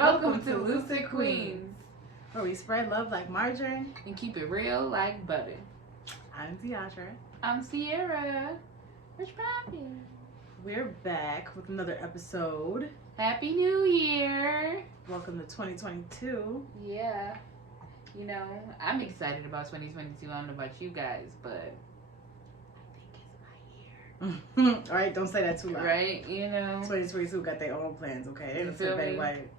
Welcome to Lucid Queens, where we spread love like margarine and keep it real like butter. I'm Deatra. I'm Sierra. Rich Poppy. We're back with another episode. Happy New Year. Welcome to 2022. Yeah. You know, I'm excited about 2022. I don't know about you guys, but I think it's my year. All right, don't say that too loud. Right? You know. 2022 got their own plans, okay? They You feel Betty me? White.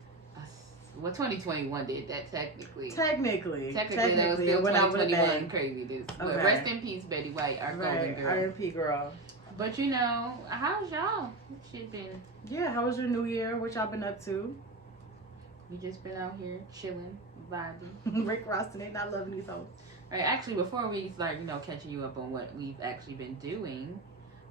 Well, 2021 did that technically. Technically, that was still it went out with a 2021 bang. craziness. But Okay. rest in peace, Betty White, our golden girl. R.I.P. girl. But you know, how's y'all shit been? Yeah, how was your New Year? What y'all been up to? We just been out here chilling, vibing. Rick Ross ain't not loving these hoes. All right, actually, before we start, catching you up on what we've actually been doing,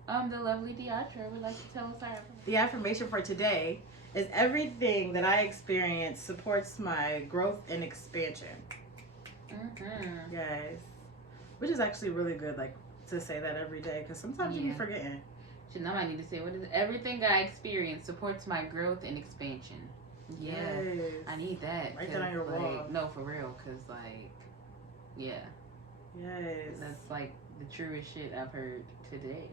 the lovely Deatra would like to tell us our affirmation. The affirmation for today is everything that I experience supports my growth and expansion. Mm-hmm. Yes. Which is actually really good, like, to say that every day, because sometimes you be forgetting. So now I need to say, what is it? Everything I experience supports my growth and expansion. Yeah. Yes. I need that. Write that on your wall. No, for real, because, yeah. Yes. That's, the truest shit I've heard today.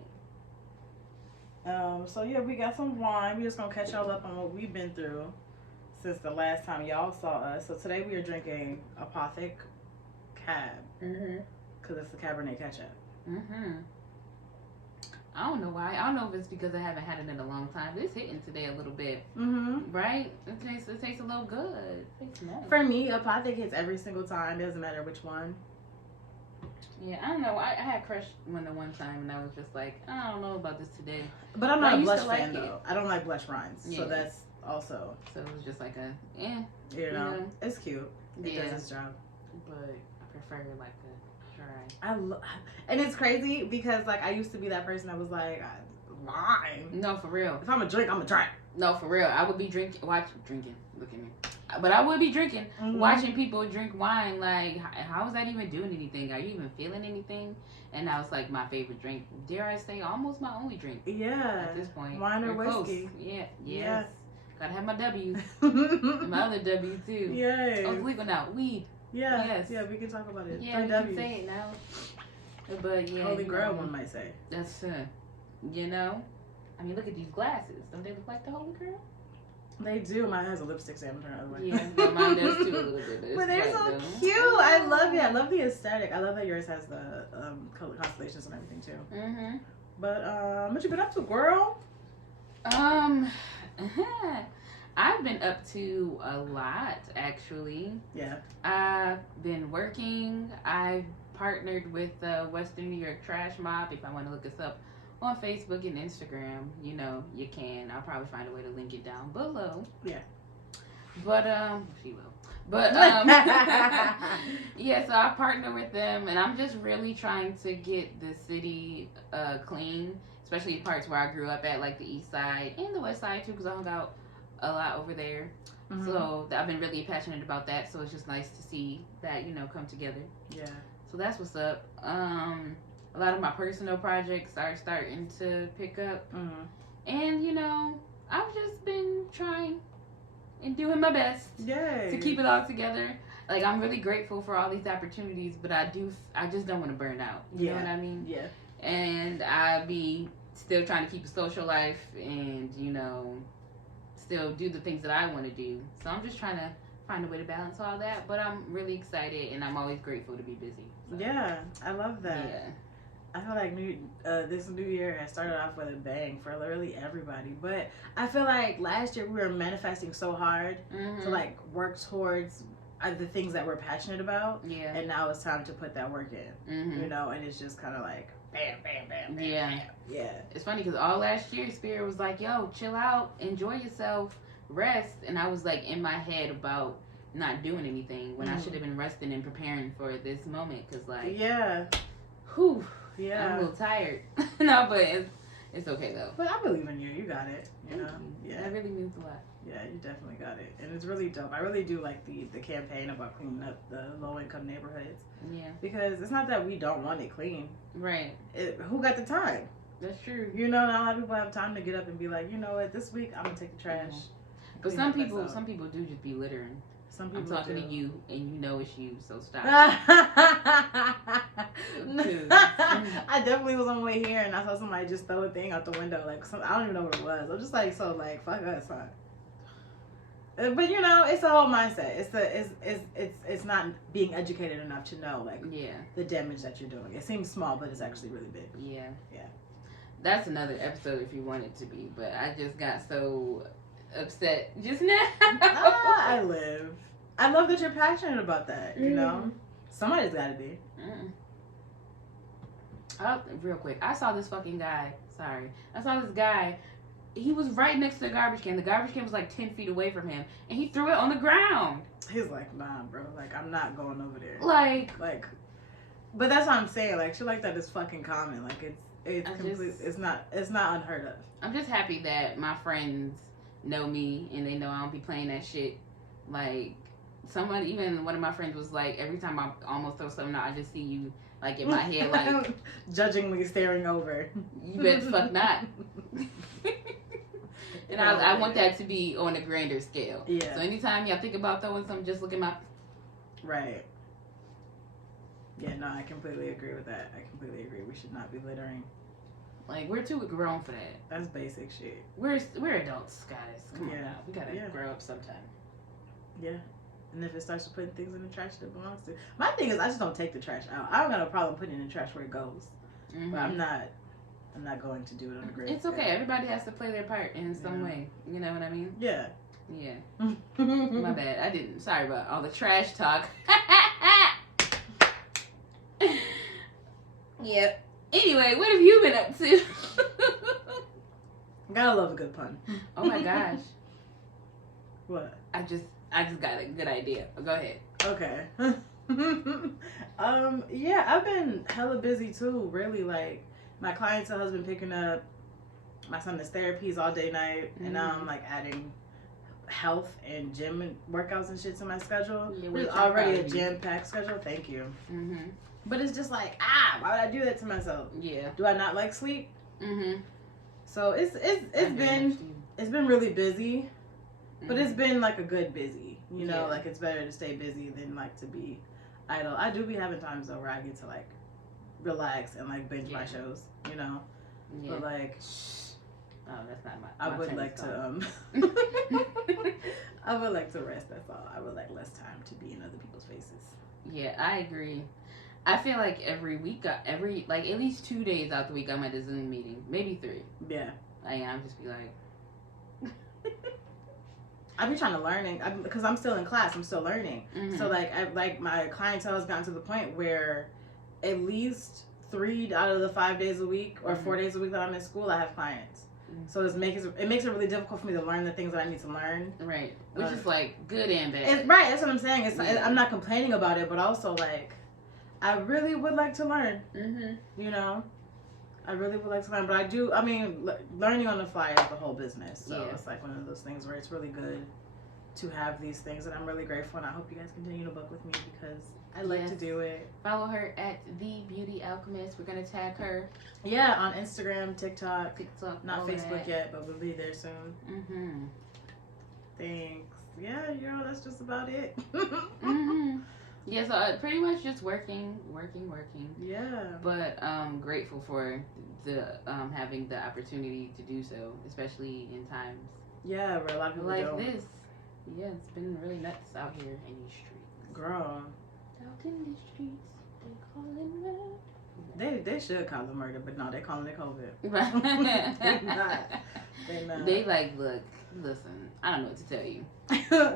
So yeah, we got some wine. We're just gonna catch y'all up on what we've been through since the last time y'all saw us. So today we are drinking Apothic Cab. Mm-hmm. Because it's the Cabernet Ketchup. Mm-hmm. I don't know why. I don't know if it's because I haven't had it in a long time. But it's hitting today a little bit. Mm-hmm. Right? It tastes a little good. It tastes nice. For me, Apothic hits every single time. It doesn't matter which one. Yeah, I don't know. I had crushed one time, and I was just like, I don't know about this today. But I'm not a blush like fan, though. I don't like blush rinds. Yeah. So that's also... So it was just like You know, it's cute. It does its job. But I prefer like a dry. And it's crazy because, like, I used to be that person that was like, wine. No, for real. If I'm a drink, I'm a drink. No, for real. I would be drinking. Look at me. But I would be drinking, watching people drink wine. Like, how is that even doing anything? Are you even feeling anything? And that was like my favorite drink. Dare I say, almost my only drink. Yeah. At this point, wine or we're whiskey. Close. Yeah. Yes. Gotta have my W's. My other W too. Yes. Oh, it's legal now. Weed. Yeah. Yes. Yeah, we can talk about it. Yeah, 3 we W's. can say it now. But yeah. Holy Grail, one might say. That's you know. I mean, look at these glasses. Don't they look like the Holy Grail? They do. Mine has a lipstick stamp on the other one. Yeah, but mine does too a little bit. But they're so cute. I love it. I love the aesthetic. I love that yours has the color constellations and everything too. Mhm. But what you been up to, girl? I've been up to a lot actually. Yeah. I've been working. I've partnered with Western New York Trash Mob. If I want to look us up on Facebook and Instagram, you can. I'll probably find a way to link it down below. Yeah. But she will. But yeah, so I partner with them, and I'm just really trying to get the city clean, especially parts where I grew up at, like the East Side and the West Side too, because I hung out a lot over there. Mm-hmm. So I've been really passionate about that. So it's just nice to see that come together. Yeah. So that's what's up. A lot of my personal projects are starting to pick up. Mm-hmm. And, I've just been trying and doing my best to keep it all together. Like, I'm really grateful for all these opportunities, but I just don't want to burn out. You know what I mean? Yeah. And I be still trying to keep a social life and, still do the things that I want to do. So I'm just trying to find a way to balance all that. But I'm really excited, and I'm always grateful to be busy. So. Yeah, I love that. Yeah. I feel like this new year has started off with a bang for literally everybody. But I feel like last year we were manifesting so hard to like work towards the things that we're passionate about. Yeah. And now it's time to put that work in. Mm-hmm. And it's just kind of like bam, bam, bam, bam, yeah. bam. Yeah. It's funny because all last year Spirit was like, yo, chill out, enjoy yourself, rest. And I was like in my head about not doing anything when I should have been resting and preparing for this moment. Because like, whew. Yeah. I'm a little tired. No, but it's okay though. But I believe in you. You got it. Thank you. Yeah. That really means a lot. Yeah, you definitely got it. And it's really dope. I really do like the campaign about cleaning up the low-income neighborhoods. Yeah. Because it's not that we don't want it clean. Right. Who got the time? That's true. Not a lot of people have time to get up and be like, you know what, this week I'm going to take the trash. But some people do just be littering. Some people I'm talking do. to you, and you know it's you, so stop. I definitely was on my way here, and I saw somebody just throw a thing out the window. Like, I don't even know what it was. I'm just like, so like, fuck us, huh? But you know, it's a whole mindset. It's not being educated enough to know like the damage that you're doing. It seems small, but it's actually really big. Yeah. Yeah. That's another episode if you want it to be. But I just got so upset just now. I love that you're passionate about that. You know, somebody's got to be. Oh, real quick, I saw this fucking guy. Sorry, I saw this guy. He was right next to the garbage can. The garbage can was like 10 feet away from him, and he threw it on the ground. He's like, nah, bro. Like, I'm not going over there. Like. But that's what I'm saying. Like, shit like that is fucking common. Like, it's not unheard of. I'm just happy that my friends know me and they know I don't be playing that shit. Like, even one of my friends was like, every time I almost throw something out, I just see you, like, in my head, like... judgingly staring over. You bet the fuck not. And I want that to be on a grander scale. Yeah. So anytime y'all think about throwing something, just look at my... Right. Yeah, no, I completely agree with that. I completely agree. We should not be littering. Like, we're too grown for that. That's basic shit. We're adults, guys. Come on now. We gotta grow up sometime. Yeah. And if it starts to put things in the trash that it belongs to. My thing is, I just don't take the trash out. I don't got a problem putting it in the trash where it goes. Mm-hmm. But I'm not going to do it on a great scale. It's okay. Everybody has to play their part in some way. You know what I mean? Yeah. Yeah. My bad. I didn't. Sorry about all the trash talk. Yep. Anyway, what have you been up to? Gotta love a good pun. Oh my gosh. What? I just got a good idea. Go ahead. Okay. Yeah, I've been hella busy too. Really, like my clientele has been picking up. My son is therapies all day night, and now I'm like adding health and gym and workouts and shit to my schedule. Yeah, it's already a jam-packed schedule. Thank you. Mm-hmm. But it's just like, why would I do that to myself? Yeah. Do I not like sleep? Mm-hmm. So it's been really busy, but it's been like a good busy. You know, like it's better to stay busy than like to be idle. I do be having times though where I get to like relax and like binge my shows. You know. Yeah. But like. Oh, that's not my. I would like to I would like to rest. That's all. I would like less time to be in other people's faces. Yeah, I agree. I feel like every week, at least 2 days out the week, I'm at a Zoom meeting. Maybe 3. Yeah. I'm just be like. I be trying to learn because I'm still in class. I'm still learning. Mm-hmm. So like my clientele has gotten to the point where at least 3 out of the 5 days a week or 4 days a week that I'm in school, I have clients. So it makes it really difficult for me to learn the things that I need to learn. Right. Which is like good and bad. Right. That's what I'm saying. I'm not complaining about it, but also like I really would like to learn. Mm-hmm. You know, I really would like to learn, but learning on the fly is the whole business. So it's like one of those things where it's really good to have these things, and I'm really grateful. And I hope you guys continue to book with me because I like to do it. Follow her at The Beauty Alchemist. We're going to tag her. Yeah, on Instagram, TikTok. Not Facebook yet, but we'll be there soon. Mm-hmm. Thanks. Yeah, that's just about it. Mm-hmm. Yeah, so pretty much just working. Yeah. But grateful for the having the opportunity to do so, especially in times. Yeah, where a lot of people like don't. This. Yeah, it's been really nuts out here in these streets. Girl. Out in these streets, they call it murder. They should call it murder, but no, they calling it COVID. Right. They not. They like, look, listen, I don't know what to tell you.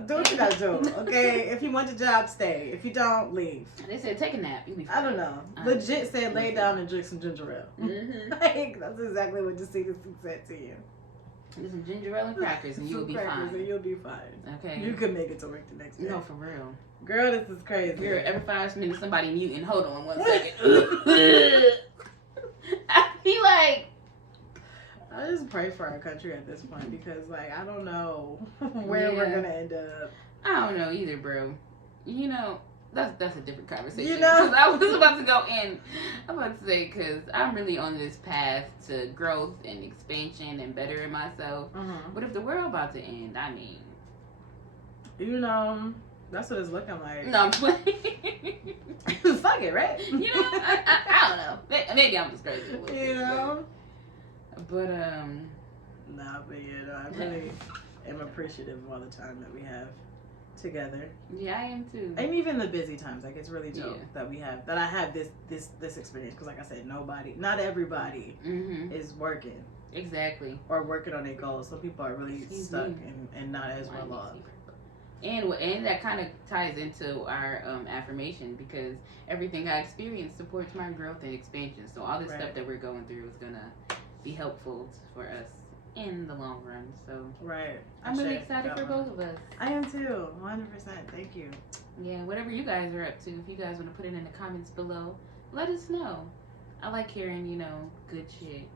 Do what you gotta do, okay? If you want your job, stay. If you don't, leave. They said take a nap. You'll be fine. I don't know. Legit said lay down and drink some ginger ale. Mm-hmm. Like, that's exactly what the CDC said to you. Get some ginger ale and crackers and you'll be fine. And you'll be fine. Okay. You could make it to work the next day. No, for real. Girl, this is crazy. Girl, every 5 minutes somebody muting. Hold on 1 second. I feel like I just pray for our country at this point because, like, I don't know where we're gonna end up. I don't know either, bro. You know, that's a different conversation. You know, because I was about to go in. I'm about to say because I'm really on this path to growth and expansion and bettering myself. Mm-hmm. But if the world about to end, I mean, You know, that's what it's looking like. No, I'm playing. Fuck it, right? You know, I don't know. Maybe I'm just crazy. You know? But, Nah, but yeah, no, I really am appreciative of all the time that we have together. Yeah, I am too. And even the busy times, like it's really dope that we have, that I have this experience. Because like I said, not everybody is working. Exactly. Or working on their goals. Some people are really stuck and not as well off. And that kind of ties into our affirmation, because everything I experience supports my growth and expansion. So all this stuff that we're going through is gonna be helpful for us in the long run. So I'm really excited for both of us. I am too, 100%. Thank you. Yeah, whatever you guys are up to, if you guys want to put it in the comments below, let us know. I like hearing, good shit.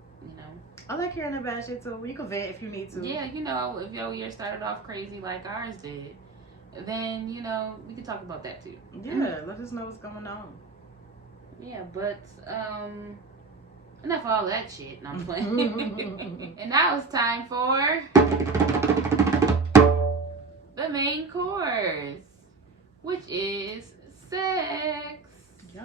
I like hearing the bad shit too. You can vent if you need to. Yeah, if your year started off crazy like ours did, then we can talk about that too. Yeah, let us know what's going on. Yeah, but enough of all that shit. No, I'm playing. And now it's time for the main course, which is sex. Yes.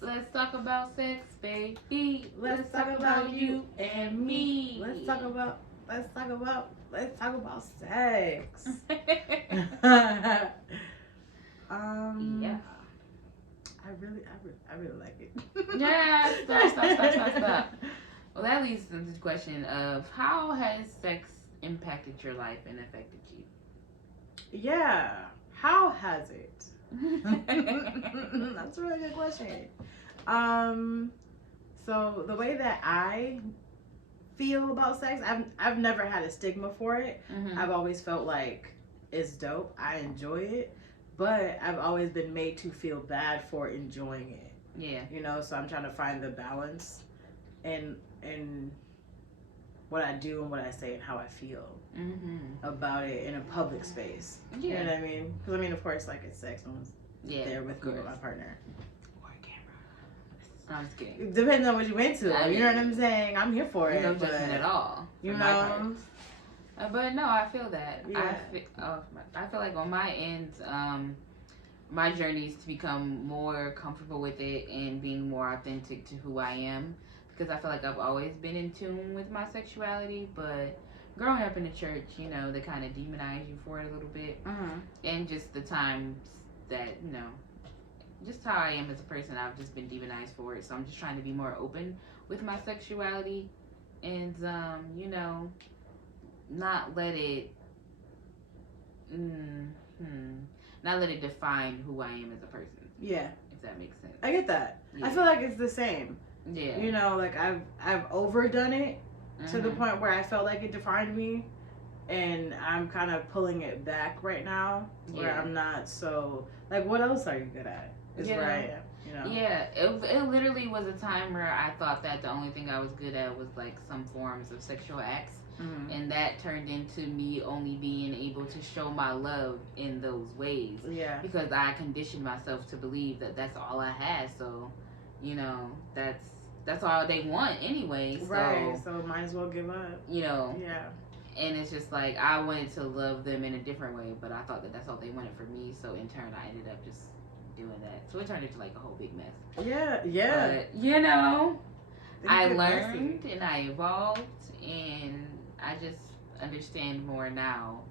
Let's talk about sex, baby. Let's talk about you and me. Let's talk about sex. Yeah. I really like it. Yeah, stop. Well, that leads to the question of, how has sex impacted your life and affected you? Yeah. How has it? That's a really good question. So the way that I feel about sex, I've never had a stigma for it. I've always felt like it's dope. I enjoy it, but I've always been made to feel bad for enjoying it. Yeah. So I'm trying to find the balance in what I do and what I say and how I feel about it in a public space. You know what I mean? Because of course, like, it's sex. Someone's there with me, with my partner. Or a camera. I'm just kidding. It depends on what you into. You know what I'm saying? I'm here for it. No judgment at all. But no, I feel that. Yeah. I feel like on my end, my journey is to become more comfortable with it and being more authentic to who I am. Because I feel like I've always been in tune with my sexuality, but growing up in the church, they kind of demonize you for it a little bit. And just the times that, just how I am as a person, I've just been demonized for it. So I'm just trying to be more open with my sexuality and, not let it, not let it define who I am as a person. Yeah. If that makes sense. I get that. Yeah. I feel like it's the same. Yeah. Like I've overdone it to the point where I felt like it defined me, and I'm kind of pulling it back right now, where I'm not so, like, what else are you good at? Is where I am. Yeah, it literally was a time where I thought that the only thing I was good at was like some forms of sexual acts. And that turned into me only being able to show my love in those ways. Yeah. Because I conditioned myself to believe that that's all I had. So, that's all they want anyway. So might as well give up. Yeah. And it's just like, I wanted to love them in a different way, but I thought that that's all they wanted from me. So in turn, I ended up just doing that. So it turned into like a whole big mess. Yeah. But, I learned and I evolved, and I just understand more now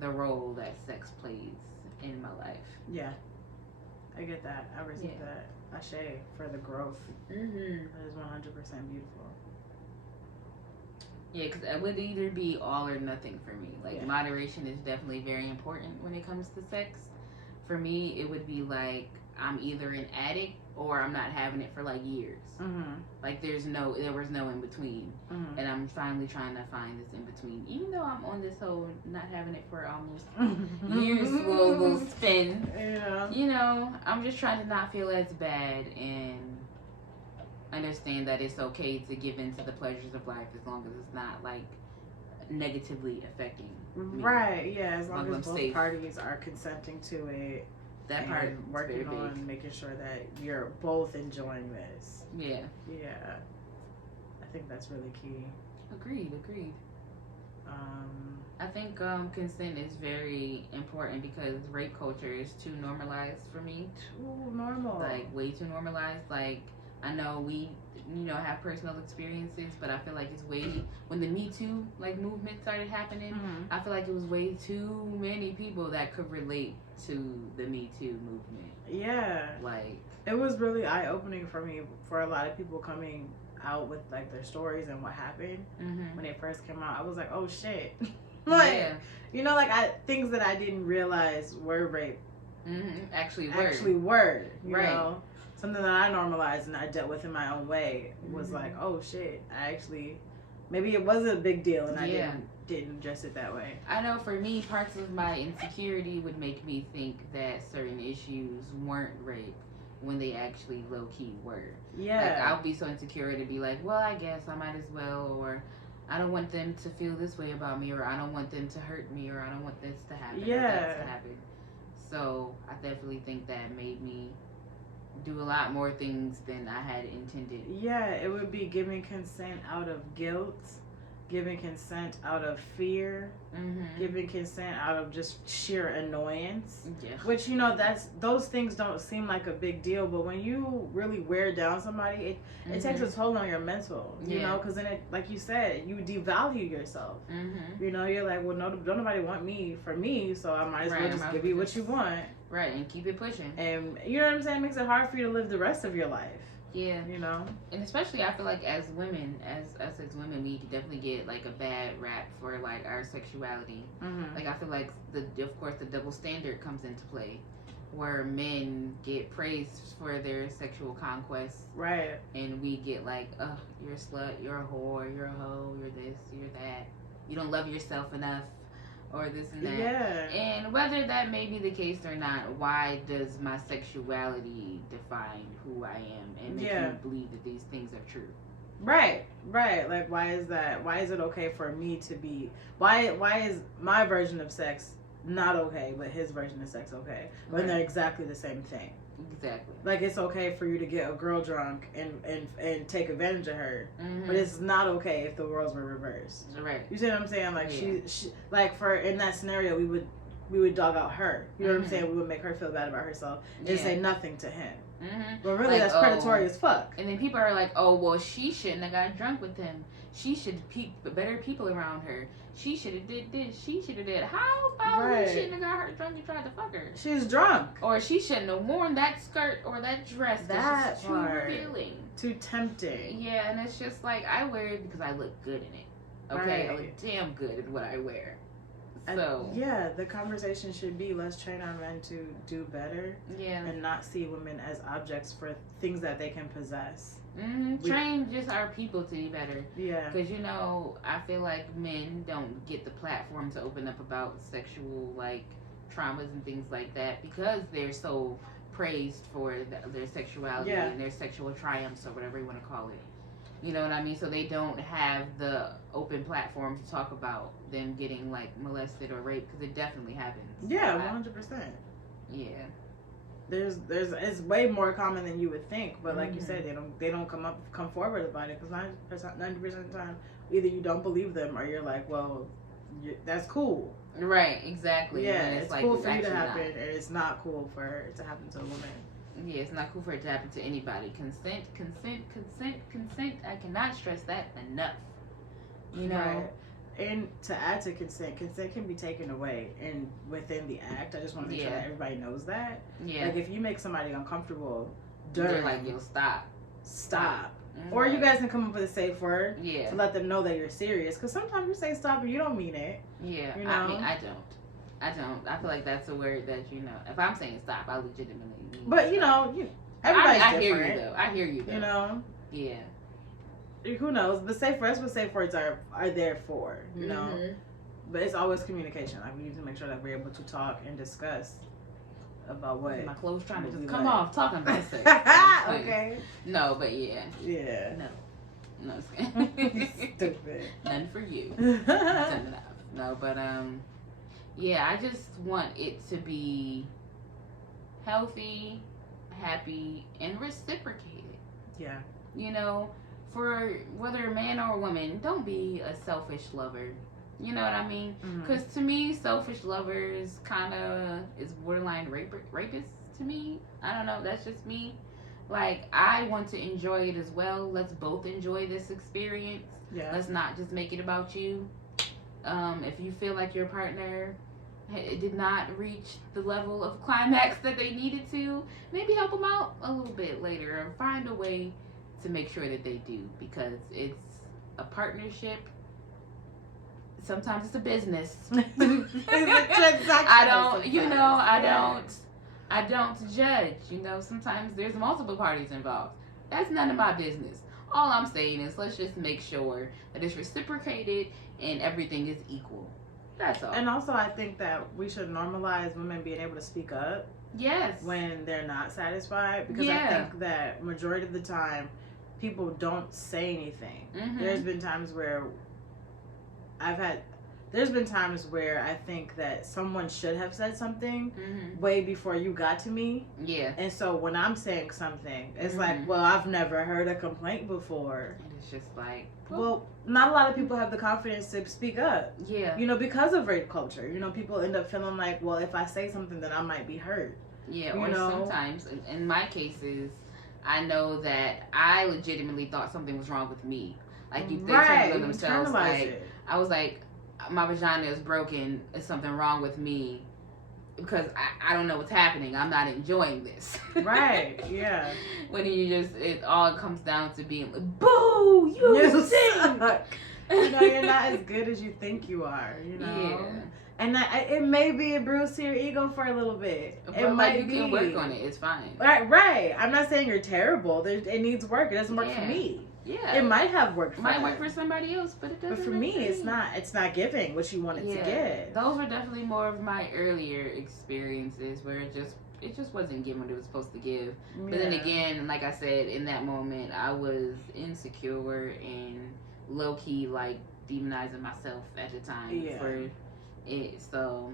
the role that sex plays in my life. Yeah. I get that. I receive that. Ashe for the growth. That is 100% beautiful. Yeah, because it would either be all or nothing for me. Like, moderation is definitely very important when it comes to sex. For me, it would be like, I'm either an addict or I'm not having it for like years. Like, there was no in between. And I'm finally trying to find this in between. Even though I'm on this whole not having it for almost years little spin. Yeah. I'm just trying to not feel as bad and understand that it's okay to give in to the pleasures of life as long as it's not like negatively affecting me. Right, yeah, as long as both parties are consenting to it. That part is working on making sure that you're both enjoying this. Yeah. I think that's really key. Agreed. I think consent is very important because rape culture is too normalized for me. Too normal. Like way too normalized. Like I know we, have personal experiences, but I feel like it's way when the Me Too like movement started happening. I feel like it was way too many people that could relate to the Me Too movement. Yeah. Like it was really eye opening for me for a lot of people coming out with like their stories and what happened when it first came out. I was like, oh shit. Like, things that I didn't realize were rape. Actually were. You know? Something that I normalized and I dealt with in my own way was like, oh shit, maybe it was a big deal and I didn't address it that way. I know for me, parts of my insecurity would make me think that certain issues weren't rape when they actually low-key were. Yeah. Like, I'll be so insecure to be like, well, I guess I might as well, or I don't want them to feel this way about me, or I don't want them to hurt me, or I don't want this to happen, or that to happen. So I definitely think that made me do a lot more things than I had intended. Yeah, it would be giving consent out of guilt, giving consent out of fear, giving consent out of just sheer annoyance. Yeah. Which, those things don't seem like a big deal, but when you really wear down somebody, it takes a toll on your mental, you know, because then it, like you said, you devalue yourself. You're like, well, no, don't nobody want me for me, so I might as well just give you what you want. Right, and keep it pushing. And you know what I'm saying? It makes it hard for you to live the rest of your life. Yeah. And especially I feel like as women, as women, we definitely get like a bad rap for like our sexuality. Like I feel like of course the double standard comes into play, where men get praised for their sexual conquests. Right. And we get like, oh, you're a slut, you're a whore, you're a hoe, you're this, you're that. You don't love yourself enough. Or this and that. Yeah. And whether that may be the case or not, why does my sexuality define who I am and make you believe that these things are true? Right. Like, why is that? Why is it okay for me to be? Why is my version of sex not okay, but his version of sex okay? When they're exactly the same thing. Exactly. Like, it's okay for you to get a girl drunk and take advantage of her, but it's not okay if the roles were reversed. Right. You see what I'm saying? Like, she like, for in that scenario, we would dog out her. You know what I'm saying? We would make her feel bad about herself and say nothing to him. But really, like, that's predatory as fuck. And then people are like, oh, well, she shouldn't have got drunk with him. She should keep better people around her. She should have did this. She should have did. How about he shouldn't have got her drunk and tried to fuck her? She's drunk. Or she shouldn't have worn that skirt or that dress. That's too revealing. Too tempting. Yeah, and it's just like, I wear it because I look good in it. Okay? I look damn good in what I wear. So the conversation should be, let's train our men to do better. Yeah. And not see women as objects for things that they can possess. Train just our people to be better. Yeah. Because, I feel like men don't get the platform to open up about sexual, like, traumas and things like that because they're so praised for their sexuality and their sexual triumphs or whatever you want to call it. You know what I mean? So they don't have the open platform to talk about them getting, like, molested or raped because it definitely happens. Yeah, 100%. Yeah. There's it's way more common than you would think, but like you said, they don't come forward about it because 90% of the time, either you don't believe them or you're like, well, that's cool. Right, exactly. Yeah, it's like, cool for you to happen, and it's not cool for it to happen to a woman. Yeah, it's not cool for it to happen to anybody. Consent. I cannot stress that enough. Right. And to add to consent can be taken away and within the act. I just want to make sure that everybody knows that. Yeah. Like, if you make somebody uncomfortable they're like, yo, stop. Or you guys can come up with a safe word to let them know that you're serious. Because sometimes you say stop and you don't mean it. Yeah. I mean, I don't. I feel like that's a word that, if I'm saying stop, I legitimately mean But, stop. everybody's I different. I hear you, though. Yeah. Who knows? But that's what safe words are there for, know? But it's always communication. Like, we need to make sure that we're able to talk and discuss about what. My clothes trying to just come off talking about sex. Okay. No, but yeah. Yeah. No. Stupid. None for you. No, but yeah, I just want it to be healthy, happy, and reciprocated. Yeah. For whether a man or a woman, don't be a selfish lover. You know what I mean? Because to me, selfish lovers kind of is borderline rapists to me. I don't know. That's just me. Like, I want to enjoy it as well. Let's both enjoy this experience. Yeah. Let's not just make it about you. If you feel like your partner did not reach the level of climax that they needed to, maybe help them out a little bit later or find a way to make sure that they do, because it's a partnership. Sometimes it's a business. I don't judge. You know, sometimes there's multiple parties involved. That's none of my business. All I'm saying is, let's just make sure that it's reciprocated and everything is equal. That's all. And also, I think that we should normalize women being able to speak up. Yes. When they're not satisfied, because I think that majority of the time, people don't say anything. Mm-hmm. There's been times where I think that someone should have said something way before you got to me. Yeah. And so when I'm saying something, it's like, well, I've never heard a complaint before. And it's just like, well, not a lot of people have the confidence to speak up. Yeah. You know, because of rape culture. You know, people end up feeling like, well, if I say something, then I might be hurt. Yeah, or sometimes, in my cases, I know that I legitimately thought something was wrong with me. Like, they turned to themselves, like, I was like, my vagina is broken, is something wrong with me? Because I don't know what's happening. I'm not enjoying this. Right, yeah. When it all comes down to being like, boo, you suck. You know, you're not as good as you think you are, you know? Yeah. And it may be a bruise to your ego for a little bit. But it might you can work on it. It's fine. Right. I'm not saying you're terrible. It needs work. It doesn't work for me. Yeah. It might have worked for might work for somebody else, but it doesn't. But for me, it's not giving what you wanted to get. Those were definitely more of my earlier experiences where it just wasn't giving what it was supposed to give. But then again, like I said, in that moment, I was insecure and low key like demonizing myself at the time for it. So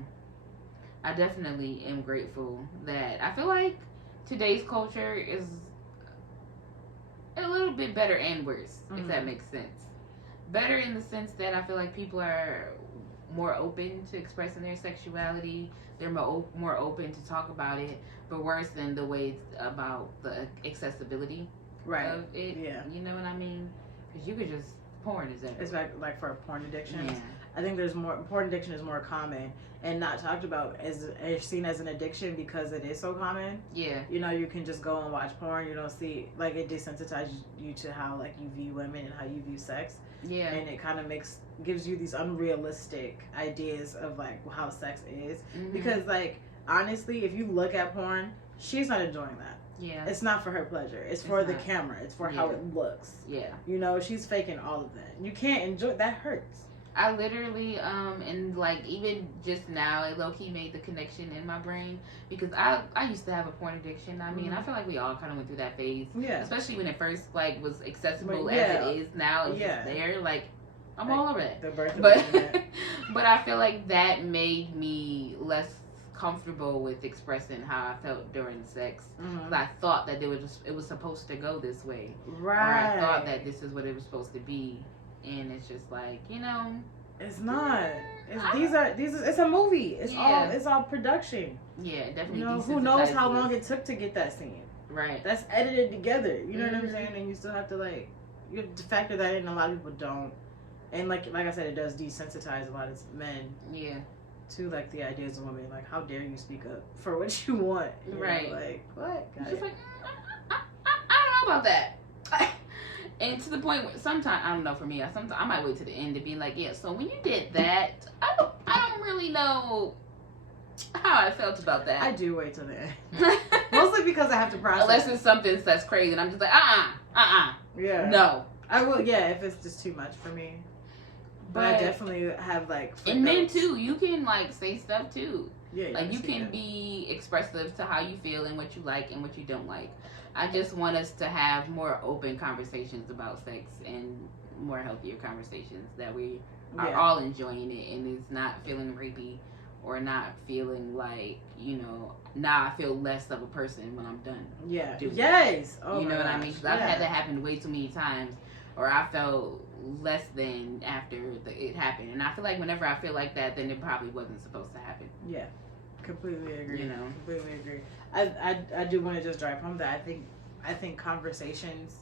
I definitely am grateful that I feel like today's culture is a little bit better and worse, if that makes sense. Better in the sense that I feel like people are more open to expressing their sexuality. They're more open to talk about it. But worse than the way it's about the accessibility of it. Yeah. You know what I mean? Because you could just, porn is everywhere. It's like for porn addiction. Yeah. I think porn addiction is more common and not talked about as seen as an addiction because it is so common. Yeah. You know, you can just go and watch porn. You don't see, like, it desensitizes you to how, like, you view women and how you view sex. Yeah. And it kind of gives you these unrealistic ideas of, like, how sex is. Because, like, honestly, if you look at porn, she's not enjoying that. Yeah. It's not for her pleasure. It's for the camera. It's for how it looks. Yeah. You know, she's faking all of that. You can't enjoy that. Hurts. I literally, and like even just now, it low-key made the connection in my brain because I used to have a porn addiction. I mean, I feel like we all kind of went through that phase. Yeah. Especially when it first like was accessible as it is now. It's just there. Like, I'm all over that. The birth of but I feel like that made me less comfortable with expressing how I felt during sex. Because I thought that it was supposed to go this way. Right. Or I thought that this is what it was supposed to be. And it's just like, you know, it's not. It's a movie. It's all production. Yeah, definitely. You know, who knows how long it took to get that scene? Right. That's edited together. You know what I'm saying? And you still have to you have to factor that in. A lot of people don't. And like I said, it does desensitize a lot of men. Yeah. To like the ideas of women. Like, how dare you speak up for what you want? You right. know, like what? It's just like I don't know about that. And to the point where sometimes, I don't know, for me, I might wait to the end to be like, yeah, so when you did that, I don't really know how I felt about that. I do wait till the end. Mostly because I have to process. Unless it's something that's crazy and I'm just like, yeah. No. I will, if it's just too much for me. But I definitely have like footnotes. And men too, you can like say stuff too. Yeah. Like you can be expressive to how you feel and what you like and what you don't like. I just want us to have more open conversations about sex and more healthier conversations that we are all enjoying it and it's not feeling rapey or not feeling like, you know, now I feel less of a person when I'm done. Yeah. Yes. Oh, you know what I mean? Because I've had that happen way too many times or I felt less than after it happened. And I feel like whenever I feel like that, then it probably wasn't supposed to happen. Yeah, completely agree. You know, completely agree. I do want to just drive home that I think conversations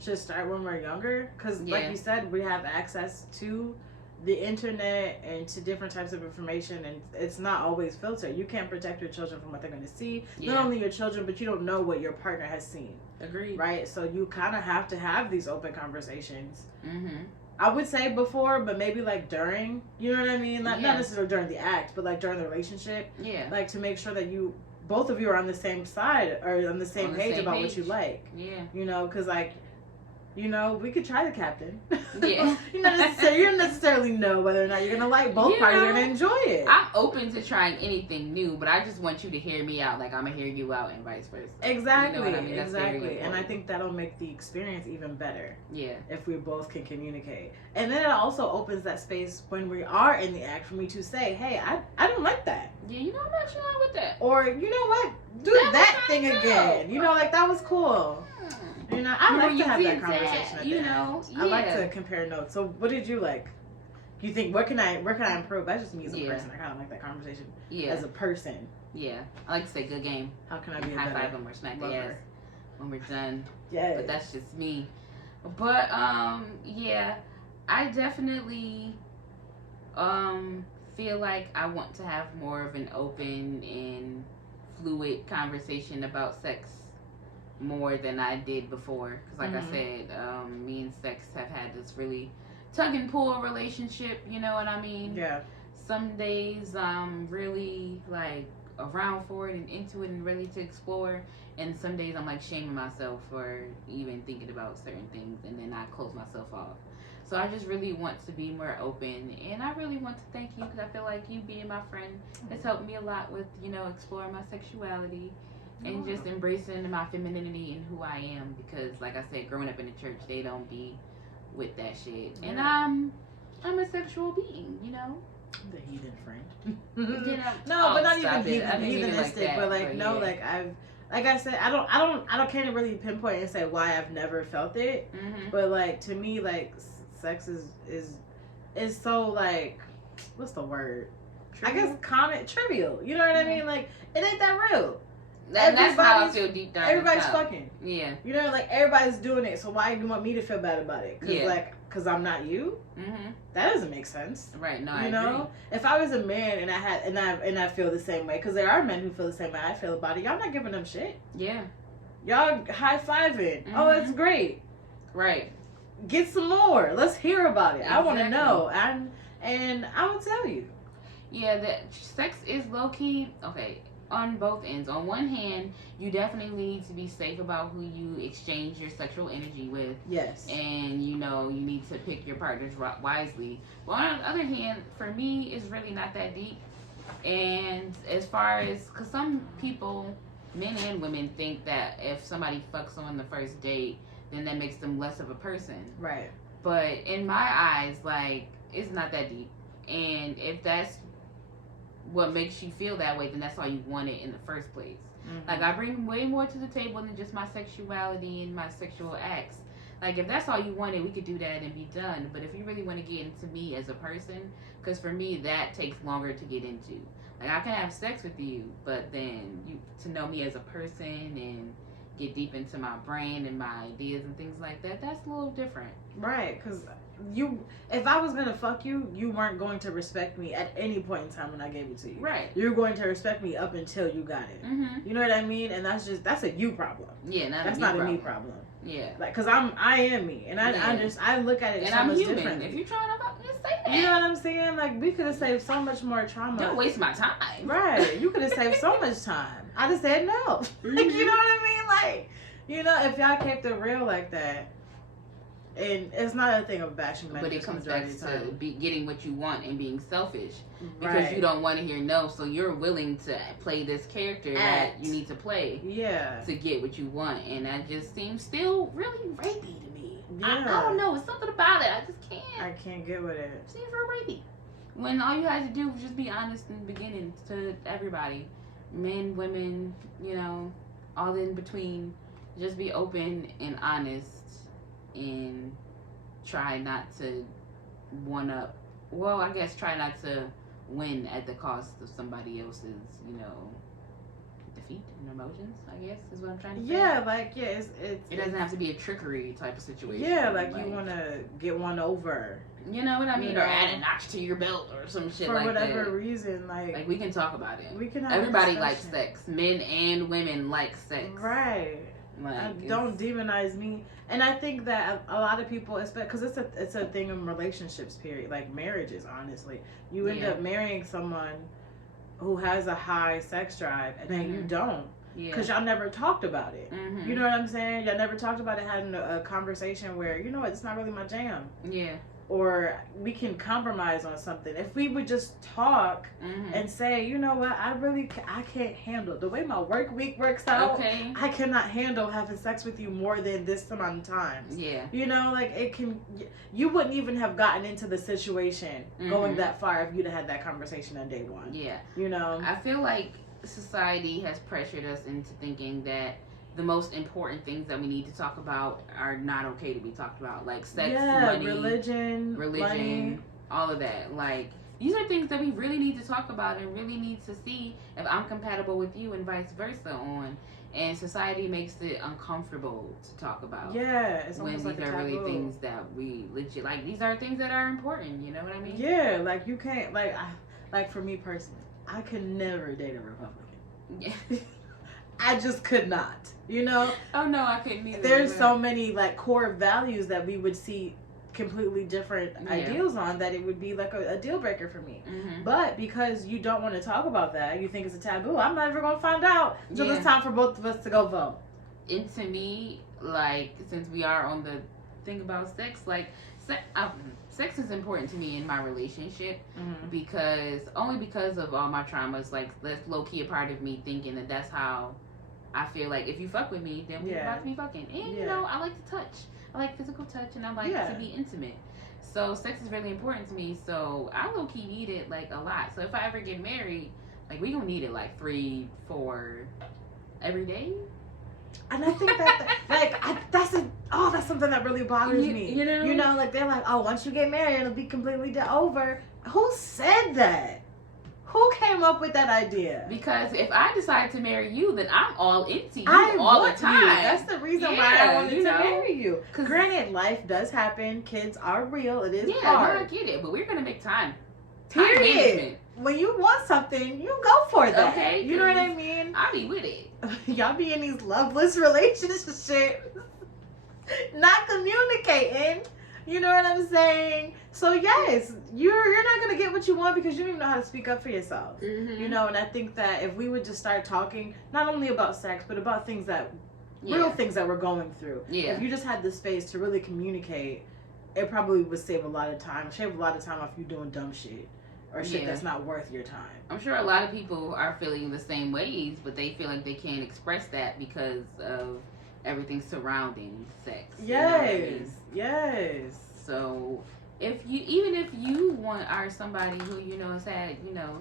should start when we're younger, because like you said, we have access to the internet and to different types of information, and it's not always filtered. You can't protect your children from what they're going to see. Not only your children, but you don't know what your partner has seen. Agreed. Right? So you kind of have to have these open conversations. Mm-hmm. I would say before, but maybe like during, you know what I mean? Not necessarily during the act, but like during the relationship. Yeah. Like to make sure that both of you are on the same side or on the same page about what you like. Yeah. You know, because like, you know, we could try the captain. Yeah. You don't necessarily know whether or not you're gonna like both parties are gonna enjoy it. I'm open to trying anything new, but I just want you to hear me out, like I'm gonna hear you out, and vice versa. Exactly. You know what I mean? That's exactly. And I think that'll make the experience even better. Yeah. If we both can communicate, and then it also opens that space when we are in the act for me to say, "Hey, I don't like that." Yeah, you know I'm not sure with that. Or you know what? Do that thing again. You know, like that was cool. You know, I like to have that conversation. You know, I like to compare notes. So, what did you like? You think where can I improve? That's just me as a person. I kind of like that conversation. Yeah. As a person. Yeah, I like to say good game. How can I be high five them or smack their ass when we're done? Yeah. But that's just me. But yeah, I definitely feel like I want to have more of an open and fluid conversation about sex more than I did before, because like I said, me and sex have had this really tug and pull relationship, you know what I mean? Yeah. Some days I'm really like around for it and into it and ready to explore, and some days I'm like shaming myself for even thinking about certain things, and then I close myself off. So I just really want to be more open, and I really want to thank you, because I feel like you being my friend has helped me a lot with, you know, exploring my sexuality and just embracing my femininity and who I am, because like I said, growing up in the church, they don't be with that shit. And I'm a sexual being, you know. The heathen friend. You know, no, but not even heathenistic, like but like no, like I said, I don't can't really pinpoint and say why I've never felt it. But like to me, like sex is so like, what's the word? Trivial? I guess common, trivial. You know what I mean? Like it ain't that real. That's how I feel deep down. Everybody's fucking. Yeah. You know, like everybody's doing it. So why do you want me to feel bad about it? Because I'm not you. That doesn't make sense. Right. No, I agree. If I was a man and I feel the same way, because there are men who feel the same way I feel about it. Y'all not giving them shit. Yeah. Y'all high fiving. Oh, it's great. Right. Get some more. Let's hear about it. Exactly. I want to know, and I will tell you. Yeah, that sex is low key. Okay. On both ends. On one hand, you definitely need to be safe about who you exchange your sexual energy with. Yes. And, you know, you need to pick your partners wisely. But on the other hand, for me, it's really not that deep. And as far as, because some people, men and women, think that if somebody fucks on the first date, then that makes them less of a person. Right. But in my eyes, like, it's not that deep. And if that's what makes you feel that way, then that's all you wanted in the first place. Like, I bring way more to the table than just my sexuality and my sexual acts. Like, if that's all you wanted, we could do that and be done. But if you really want to get into me as a person, because for me, that takes longer to get into. Like, I can have sex with you, but then to know me as a person and get deep into my brain and my ideas and things like that, that's a little different. Right, because if I was gonna fuck you, you weren't going to respect me at any point in time when I gave it to you. Right. You're going to respect me up until you got it. You know what I mean? And that's a you problem. Yeah, that's not a me problem. Yeah. Like, cause I am me, and I look at it so much differently. If you're trying to fuck, just say that. You know what I'm saying? Like, we could have saved so much more trauma. Don't waste my time. Right. You could have saved so much time. I just said no. Like, you know what I mean? Like, you know, if y'all kept it real like that. And it's not a thing of bashing men. But it comes back to getting what you want and being selfish. Because right. you don't want to hear no, so you're willing to play this character that you need to play. Yeah. To get what you want. And that just seems still really rapey to me. Yeah. I don't know. It's something about it. I just can't. I can't get with it. It seems real rapey. When all you had to do was just be honest in the beginning to everybody. Men, women, you know, all in between. Just be open and honest. And try not to one up. Well, I guess try not to win at the cost of somebody else's, defeat and emotions. I guess is what I'm trying to say. Yeah, it's It doesn't have to be a trickery type of situation. Yeah, like you want to get one over. You know what I mean? You know, or add a notch to your belt or some shit for like that. whatever reason, like we can talk about it. We can have Everybody likes sex. Men and women like sex. Right. Like, don't demonize me. And I think that a lot of people, because it's a thing in relationships, period, like marriages, honestly. You end up marrying someone who has a high sex drive, and then you don't. Because y'all never talked about it. Mm-hmm. You know what I'm saying? Y'all never talked about it, having a conversation where, you know what, it's not really my jam. Yeah. Or we can compromise on something. If we would just talk and say, you know what, I can't handle the way my work week works out. Okay. I cannot handle having sex with you more than this amount of times. Yeah. You know, like you wouldn't even have gotten into the situation going that far if you'd have had that conversation on day one. Yeah. You know? I feel like society has pressured us into thinking that the most important things that we need to talk about are not okay to be talked about, like sex, money, religion, money. All of that. Like, these are things that we really need to talk about and really need to see if I'm compatible with you and vice versa on. And society makes it uncomfortable to talk about. Yeah, it's when almost these like are a really taboo. things that we legit like. These are things that are important. You know what I mean? Yeah, like you can't like for me personally, I could never date a Republican. Yeah. I just could not. You know? Oh no, I couldn't either. There's so many like core values that we would see completely different ideals on that it would be like a deal breaker for me. But because you don't want to talk about that, you think it's a taboo, I'm never going to find out until it's time for both of us to go vote. And to me, like, since we are on the thing about sex, like, sex is important to me in my relationship because of all my traumas. Like, that's low-key a part of me thinking that that's how I feel like if you fuck with me, then we're about to be fucking. And, you know, I like to touch. I like physical touch, and I like to be intimate. So sex is really important to me. So I low-key need it, like, a lot. So if I ever get married, like, we gonna need it, like, 3, 4 every day. And I think that's something that really bothers me. You know, like, they're like, oh, once you get married, it'll be completely over. Who said that? Who came up with that idea? Because if I decide to marry you, then I'm all into you all the time. That's the reason why I wanted to marry you. Granted, life does happen. Kids are real. It is hard. No, I get it. But we're going to make time. Period. When you want something, you go for that. Okay. You know what I mean? I'll be with it. Y'all be in these loveless relationships, not communicating. You know what I'm saying? So yes, you're not gonna get what you want because you don't even know how to speak up for yourself. You know, and I think that if we would just start talking not only about sex but about things that real things that we're going through. If you just had the space to really communicate, it probably would save a lot of time off you doing dumb shit or shit that's not worth your time. I'm sure a lot of people are feeling the same ways, but they feel like they can't express that because of everything surrounding sex. Yes. So even if you are somebody who has had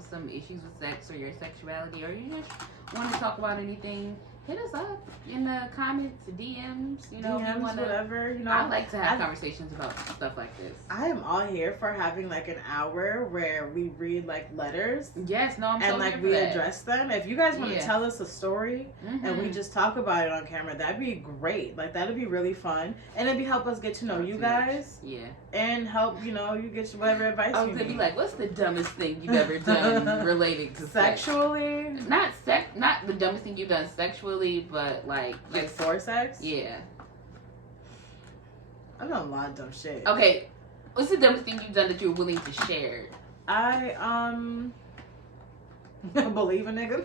some issues with sex or your sexuality, or you just want to talk about anything, hit us up in the comments, DMs. DMs, whatever. I like to have conversations about stuff like this. I am all here for having like an hour where we read like letters. Yes, no, I'm so and like here for we that. address them. If you guys want to tell us a story and we just talk about it on camera, that'd be great. Like that'd be really fun, and it'd help us get to know you guys. Yeah. And help you get whatever advice. I was gonna be like, what's the dumbest thing you've ever done related to sexually? Sex? Not the dumbest thing you've done sexually, but like for sex. Yeah. I've done a lot of dumb shit. Okay, what's the dumbest thing you've done that you're willing to share? I believe a nigga.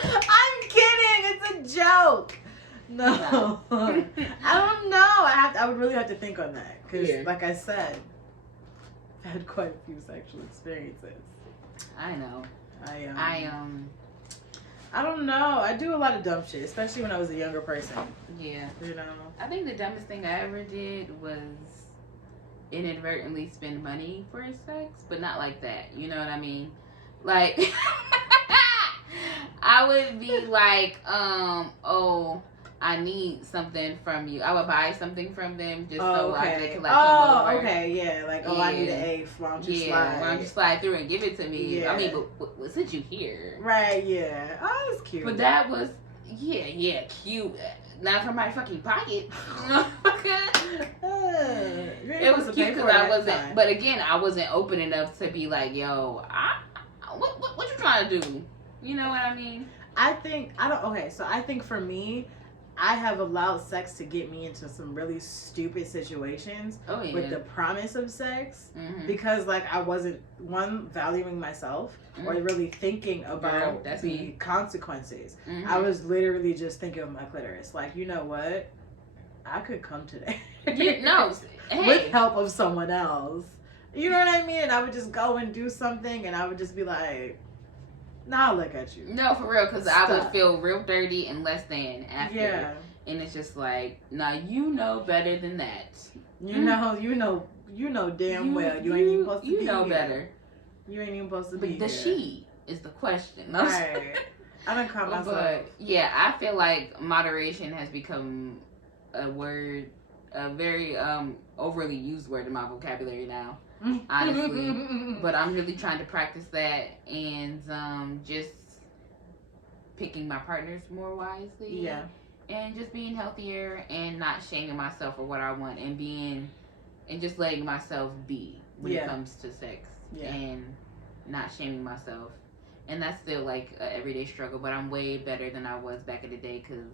I'm kidding. It's a joke. No. I don't know. I would really have to think on that because, like I said, I've had quite a few sexual experiences. I know. I don't know. I do a lot of dumb shit, especially when I was a younger person. Yeah. I think the dumbest thing I ever did was inadvertently spend money for sex, but not like that. You know what I mean? Like, I would be like, I need something from you. I would buy something from them just Oh, so okay. they could like come over. Okay, yeah. Like, I need an A. Why don't you slide? Why don't you slide through and give it to me? Yeah. I mean, but since you here, right? Yeah. Oh, that's cute. But that was cute. Not from my fucking pocket. It was cute because I wasn't. Time. But again, I wasn't open enough to be like, yo, what you trying to do? You know what I mean? I think for me, I have allowed sex to get me into some really stupid situations with the promise of sex because like I wasn't valuing myself or really thinking about the consequences. I was literally just thinking of my clitoris. Like, you know what? I could come today. With help of someone else. You know what I mean? And I would just go and do something and I would just be like, nah, I'll look at you. No, for real, because I would feel real dirty and less than after. Yeah. And it's just like, nah, you know better than that. You know damn well you ain't even supposed to be here. You know better. You ain't even supposed to be here. But the she is the question. Right. I don't call myself. But yeah, I feel like moderation has become a word, a very overly used word in my vocabulary now. Honestly. But I'm really trying to practice that and just picking my partners more wisely. Yeah. And just being healthier and not shaming myself for what I want and just letting myself be when it comes to sex. Yeah. And not shaming myself. And that's still like an everyday struggle, but I'm way better than I was back in the day because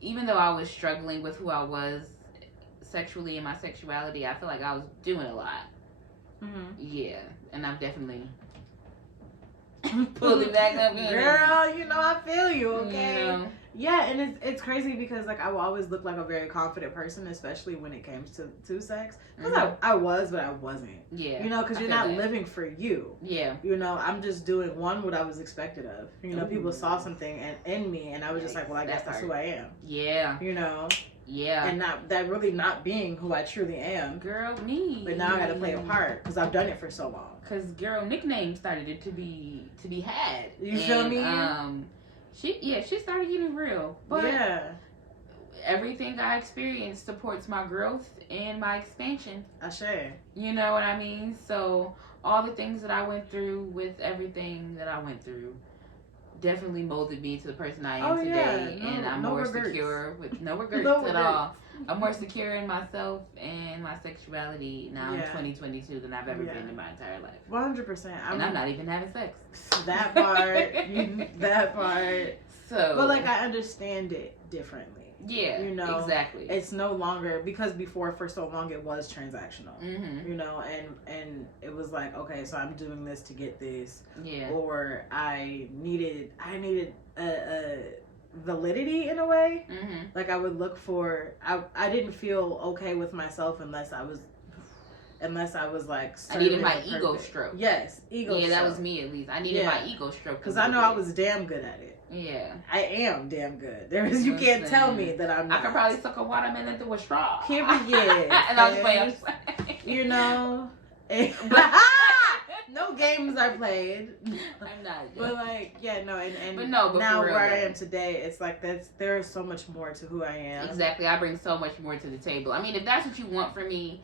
even though I was struggling with who I was sexually and my sexuality, I feel like I was doing a lot. Yeah, and I've definitely pulled it back up. Girl, you know I feel you, okay? You know? Yeah, and it's crazy because like I will always look like a very confident person, especially when it came to sex. Because I was, but I wasn't. Yeah. You know, because you're not living for you. Yeah. You know, I'm just doing what I was expected of. You know, people saw something in me, and I was just like, well, I guess that's who I am. Yeah. You know. Yeah. And not being who I truly am. Girl, me. But now I gotta play a part because I've done it for so long. Because girl, nicknames started to be had. You feel me? She started getting real. But everything I experienced supports my growth and my expansion. I share. You know what I mean? So all the things that I went through with everything that I went through definitely molded me to the person I am today. Yeah. And I'm more secure with no regrets at all. I'm more secure in myself and my sexuality now in 2022 than I've ever been in my entire life. 100%. And I'm not even having sex. That part. That part. So, but like I understand it differently. Yeah, you know, exactly. It's no longer because before for so long it was transactional. You know, and it was like, okay, so I'm doing this to get this. Yeah. Or I needed a validity in a way. Like I would look for. I didn't feel okay with myself unless I was like. I needed my ego stroke. Yes, ego. Yeah, that was me at least. I needed my ego stroke because I know I was damn good at it. Yeah, I am damn good. You can't tell me that I'm not. I could probably suck a watermelon through a straw. Period. And I was playing. You know, no games are played. I'm not. But like, yeah, no, and but now where I am today, it's like there is so much more to who I am. Exactly, I bring so much more to the table. I mean, if that's what you want from me.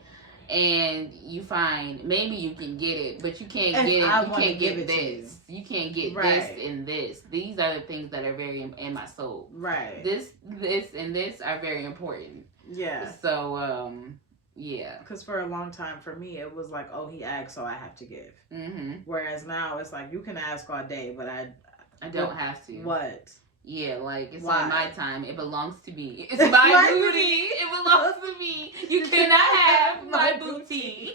And you find maybe you can get it, but you can't get it. You can't get this. You can't get this and this. These are the things that are very in my soul. Right. This, and this are very important. Yeah. So, yeah. Because for a long time, for me, it was like, oh, he asked, so I have to give. Whereas now, it's like you can ask all day, but I don't have to. What? Yeah, like, it's on my time. It belongs to me. It's my booty. It belongs to me. You cannot have my booty.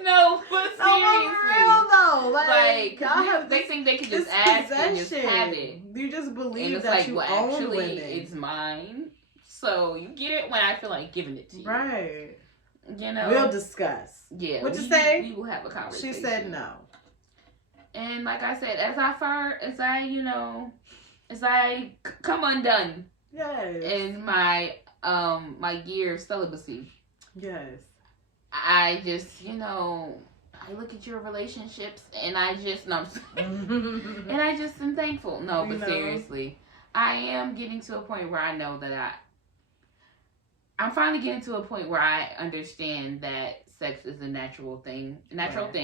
No, but seriously. No, for real though. Like they think they can just ask and just have it. You just believe and it's that like, you well, own actually, women. it's mine. So you get it when I feel like giving it to you. Right. You know? We'll discuss. Yeah. What you say? We will have a conversation. She said no. And like I said, as I come undone, in my my year of celibacy, I just I look at your relationships and I just and I just am thankful. No, but seriously, I am getting to a point where I know that I'm finally getting to a point where I understand that sex is a natural thing, Right.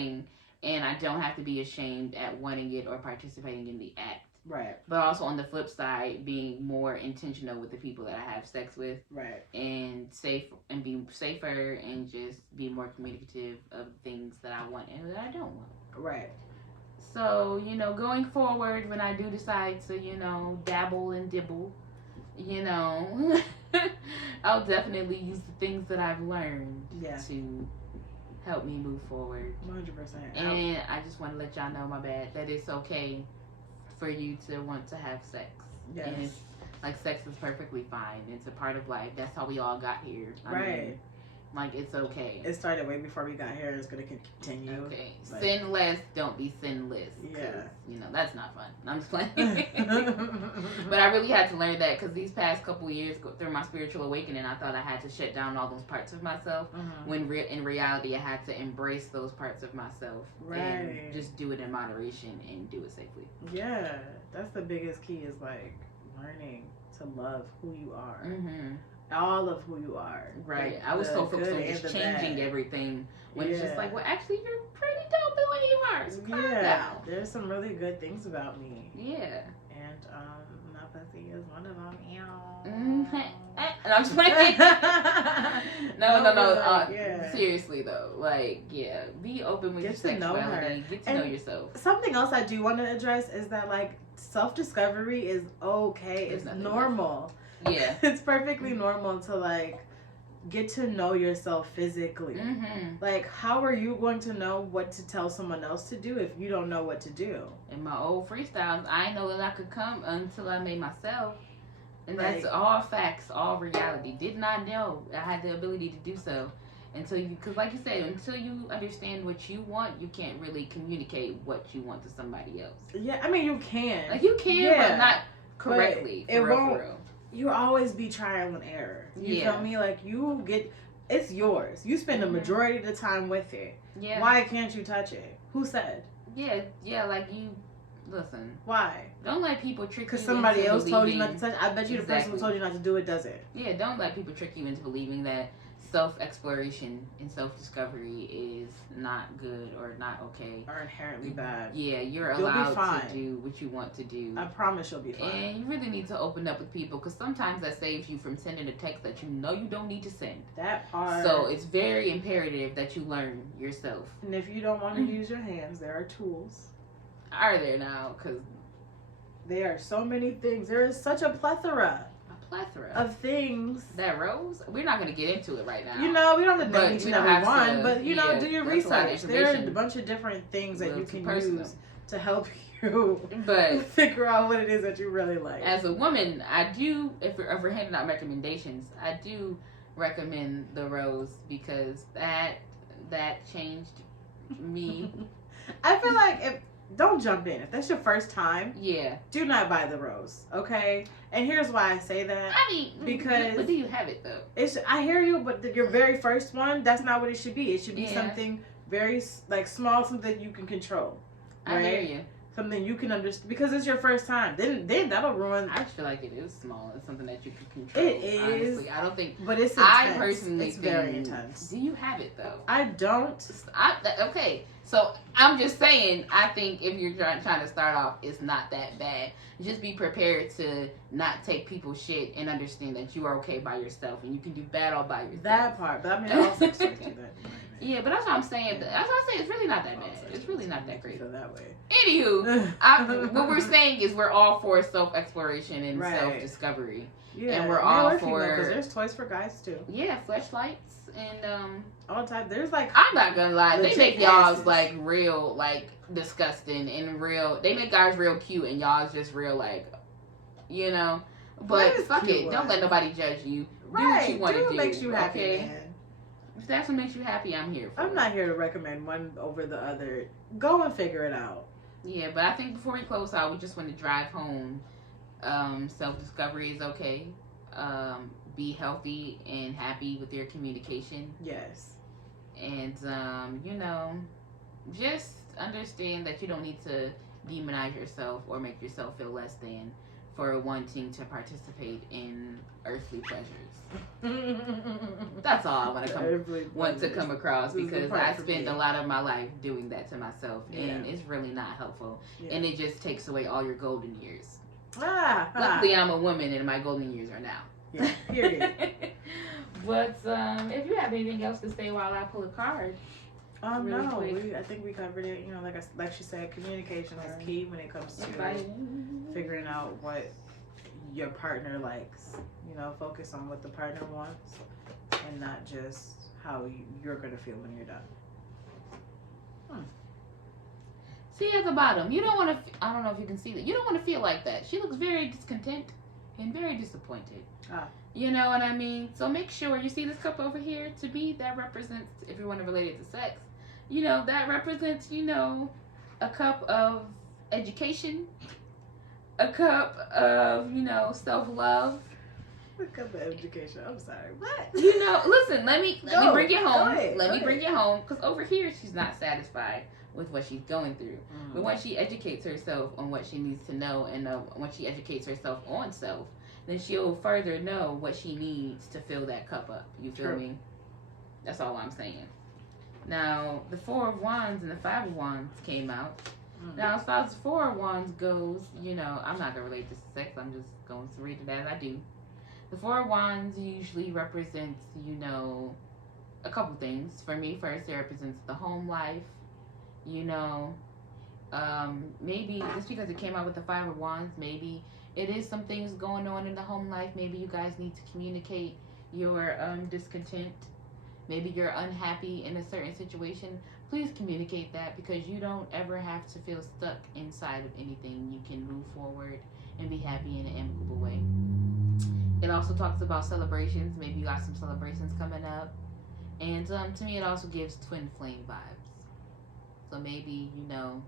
and I don't have to be ashamed at wanting it or participating in the act. Right. But also on the flip side, being more intentional with the people that I have sex with, Right. and be safer, and just be more communicative of things that I want and that I don't want. Right. So, going forward, when I do decide to, dabble and dibble, you know, I'll definitely use the things that I've learned to help me move forward. 100%. And I just want to let y'all know, my bad, that it's okay for you to want to have sex. Yes. And it's, like, sex is perfectly fine. It's a part of life. That's how we all got here. Right. mean, like, it's okay. It started way before we got here. It's going to continue. Okay. Like, sin less, don't be sinless. Yeah. That's not fun. I'm just playing. But I really had to learn that because these past couple years through my spiritual awakening, I thought I had to shut down all those parts of myself. When in reality, I had to embrace those parts of myself. Right. And just do it in moderation and do it safely. Yeah. That's the biggest key is, like, learning to love who you are. All of who you are. Right. I was so focused on just changing everything when it's just like, well, actually, you're pretty dope the way you are. So calm down. There's some really good things about me. Yeah. And my pussy is one of them. And I'm just playing. No. Seriously though, like, yeah, be open with your sexuality. Get to know yourself. Something else I do want to address is that, like, self-discovery is okay. It's normal. Yeah. It's perfectly normal to, like, get to know yourself physically. Like, how are you going to know what to tell someone else to do if you don't know what to do? In my old freestyles, I didn't know that I could come until I made myself. And Right. that's all facts, all reality. Did not know I had the ability to do so until because like you said, until you understand what you want, you can't really communicate what you want to somebody else. Yeah, I mean, you can. Like, you can, but not correctly. But it won't. You always be trial and error. You feel me? Like, it's yours. You spend the majority of the time with it. Yeah. Why can't you touch it? Who said? Yeah, like, you, listen. Why? Don't let people trick you. Because somebody else told you not to touch. I bet you the person who told you not to do it does it. Yeah, don't let people trick you into believing that self-exploration and self-discovery is not good or not okay. Or inherently bad. Yeah, you're allowed to do what you want to do. I promise you'll be fine. And you really need to open up with people because sometimes that saves you from sending a text that you know you don't need to send. That part. So it's very imperative that you learn yourself. And if you don't want to use your hands, there are tools. Are there now? Because there are so many things. There is such a plethora of things. That Rose? We're not going to get into it right now. You know, we don't have to name each and every one, but you know, do your research. There are a bunch of different things that you can use to help you figure out what it is that you really like. As a woman, I do, if we're handing out recommendations, I do recommend the Rose because that changed me. I feel like don't jump in. If that's your first time, yeah, do not buy the Rose, okay? And here's why I say that. I mean, because but do you have it though? I hear you, but your very first one, that's not what it should be. It should be something very, like, small, something you can control. Right? I hear you. Something you can understand because it's your first time. Then that'll ruin. I feel like it is small. It's something that you can control. It is. Honestly. I don't think. But it's intense. I personally it's very intense. Do you have it though? I don't. Okay. So I'm just saying, I think if you're trying to start off, it's not that bad. Just be prepared to not take people's shit and understand that you are okay by yourself and you can do bad all by yourself. That part, but I mean, all sex toys do that. Yeah, but that's what I'm saying. That's what I say. It's really not that bad. It's really not that great. Feel that way. Anywho, what we're saying is we're all for self-exploration and self-discovery. Yeah, and we're all for because there's toys for guys too. Yeah, fleshlights and all type. There's like I'm not gonna lie, they make y'all's like real like disgusting and real. They make guys real cute and y'all's just real like, you know. But fuck it, don't let nobody judge you. Do what you want to do. What makes you happy, man. If that's what makes you happy, I'm here for it. I'm not here to recommend one over the other. Go and figure it out. Yeah, but I think before we close out, we just want to drive home. Self-discovery is okay. Be healthy and happy with your communication. Yes. And, you know, just understand that you don't need to demonize yourself or make yourself feel less than for wanting to participate in earthly pleasures. That's all I want to come across, because I spend a lot of my life doing that to myself, and it's really not helpful, and it just takes away all your golden years. Luckily, I'm a woman, and my golden years are now. Yeah, period. But if you have anything else to say while I pull a card. Really no, I think we covered it. You know, like she said, communication is key when it comes to figuring out what your partner likes. You know, focus on what the partner wants, and not just how you're gonna feel when you're done. See at the bottom, you don't want to. I don't know if you can see that. You don't want to feel like that. She looks very discontent and very disappointed. You know what I mean? So make sure you see this cup over here. To me, that represents, if you want to relate it to sex, you know, that represents, you know, a cup of education, a cup of, you know, self-love. A cup of education. I'm sorry. What? You know, listen, let me bring it home. Let me bring it home, because over here she's not satisfied with what she's going through. But when she educates herself on what she needs to know, and when she educates herself on self, then she'll further know what she needs to fill that cup up. You feel me? That's all I'm saying. Now, the Four of Wands and the Five of Wands came out. Now, as far as the Four of Wands goes, you know, I'm not going to relate this to sex. I'm just going to read it as I do. The Four of Wands usually represents, you know, a couple things. For me, first, it represents the home life. You know, maybe just because it came out with the Five of Wands, maybe it is some things going on in the home life. Maybe you guys need to communicate your discontent. Maybe you're unhappy in a certain situation. Please communicate that, because you don't ever have to feel stuck inside of anything. You can move forward and be happy in an amicable way. It also talks about celebrations. Maybe you got some celebrations coming up. And to me, it also gives twin flame vibes. So maybe, you know,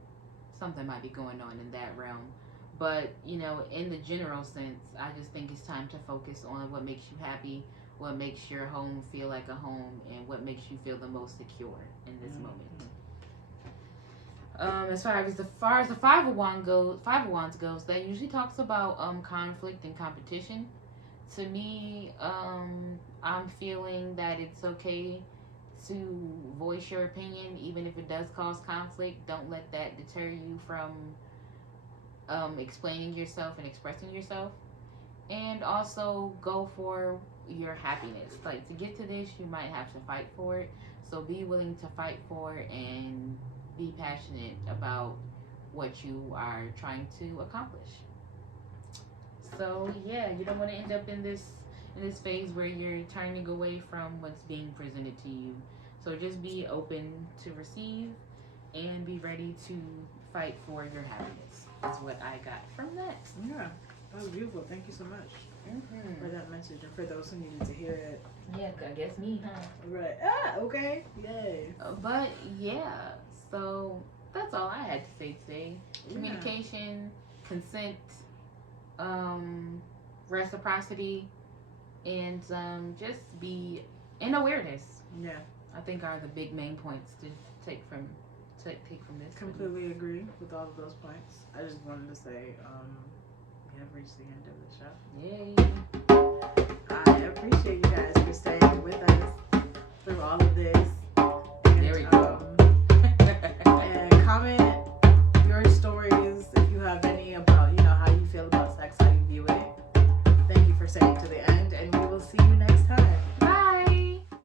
something might be going on in that realm. But, you know, in the general sense, I just think it's time to focus on what makes you happy, what makes your home feel like a home, and what makes you feel the most secure in this moment. As far as the Five of Wands goes, that usually talks about conflict and competition. To me, I'm feeling that it's okay to voice your opinion, even if it does cause conflict. Don't let that deter you from explaining yourself and expressing yourself. And also go for your happiness. Like, to get to this, you might have to fight for it. So be willing to fight for it and be passionate about what you are trying to accomplish. So yeah, you don't want to end up in this phase where you're turning away from what's being presented to you. So just be open to receive and be ready to fight for your happiness. That's what I got from that. Yeah, that was beautiful. Thank you so much for that message, and for those who needed to hear it. Yeah, I guess me, huh? Right. Okay. Yay. But yeah, so that's all I had to say today. Communication, consent, reciprocity, and just be in awareness. Yeah, I think are the big main points to take from this. Completely agree with all of those points. I just wanted to say, we have reached the end of the show. Yay! I appreciate you guys for staying with us through all of this. And, there we go. And comment your stories if you have any about, how you feel about sex, how you view it. Thank you for staying to the end, and we will see you next time.